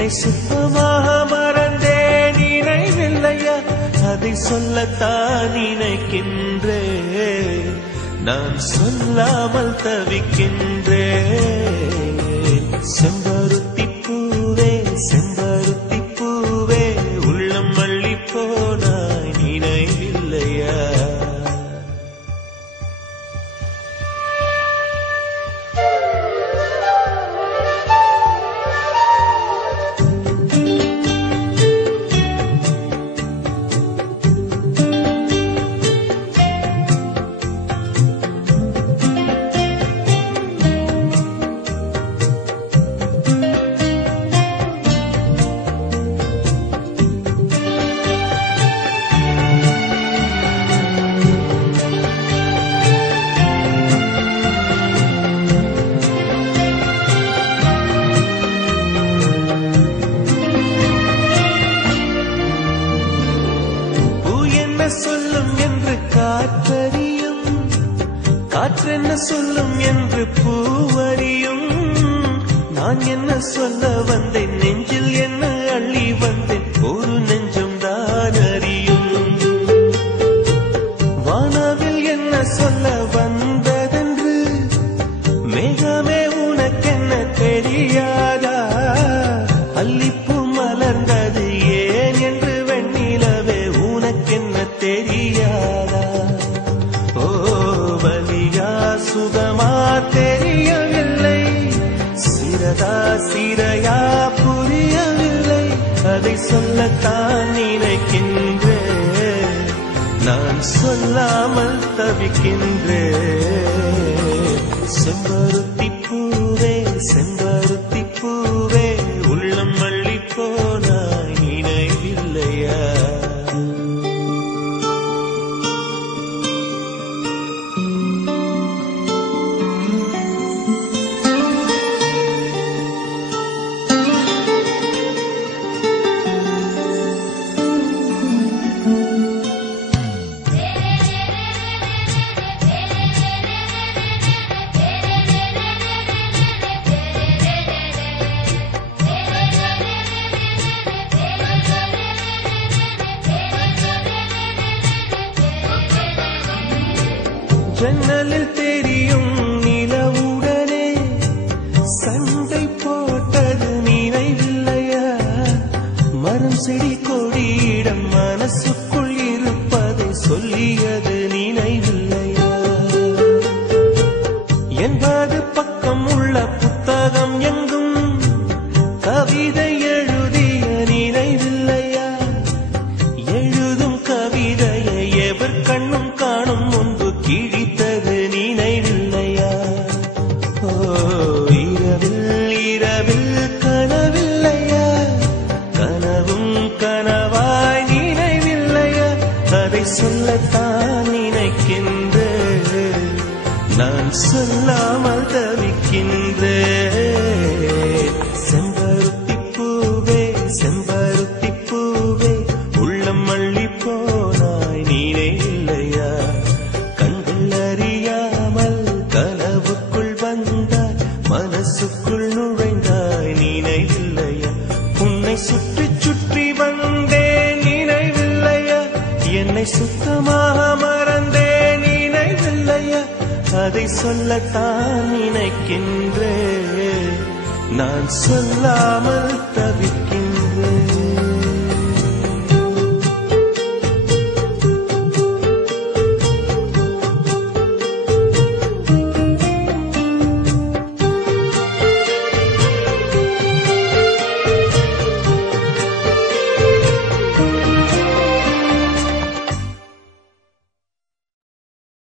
என்னை சுத்தமாக மறந்தேன் நினைவில்லையா அதை சொல்லத்தான் நினைக்கின்றேன் நான் சொல்லாமல் தவிக்கின்றேன் செம்பருத்தி பூவே செம்பருத்தி பூவே உள்ளம் மல்லி போனாய் நினைவில்லையா சொல்லும் என்று காற்றறியும் காற்றென்ன சொல்லும் என்று பூவறியும் நான் என்ன சொல்ல வந்தேன் நெஞ்சில் என்ன அள்ளி வந்தேன் ஒரு நெஞ்சம் தான் அறியும் வானவில் என்ன சொல்ல வந்ததென்று மேகமே உனக்கென்ன தெரியாதா அல்லிப்பூ மலர்ந்தது ஏன் என்று வெண்ணிலவே உனக்கென்ன தெரியாதா ஓ வலியா சுகமா தெரியவில்லை சிறதா சிறையா புரியவில்லை அதை சொல்லத்தான் நினைக்கின்றேன் நான் சொல்லாமல் தவிக்கின்றேன் செம்பருத்தி பூவே செம்பருத்தி பூவே உள்ளம் மல்லி போனாய் நினைவில்லையா ஜன்னலில் தெரியும் நிலவுடனே சண்டை போட்டது நினைவில்லையா மரம் செடி கொடியிடம் மனசுக்குள் இருப்பதை சொல்லியது நினைவில்லையா என்பது பக்கம் உள்ள புத்தகம் எங்கும் கவிதை எழுதிய நினைவில்லையா எழுதும் கவிதையை எவர் கண்ணும் காணும் முன்பு கிழித்தது நினைவில்லையா ஓ இரவில் இரவில் கனவில்லையா கனவும் கனவாய் நினைவில்லையா அதை சொல்லத்தான் நினைக்கின்றேன் நான் சொல்லாமல் தவிக்கின்றேன் செம்பருத்தி பூவே செம்பருத்தி பூவே உள்ளம் மல்லி போனாய் நினைவில்லையா கனவுக்குள் வந்தாய் மனசுக்குள் நுழைந்தாய் நினைவில்லையா உன்னை சுற்றி சுற்றி வந்தேன் நினைவில்லையா என்னை சுத்தமாக மறந்தேன் நினைவில்லையா அதை சொல்லத்தான் நினைக்கின்றேன் நான் சொல்லாமல்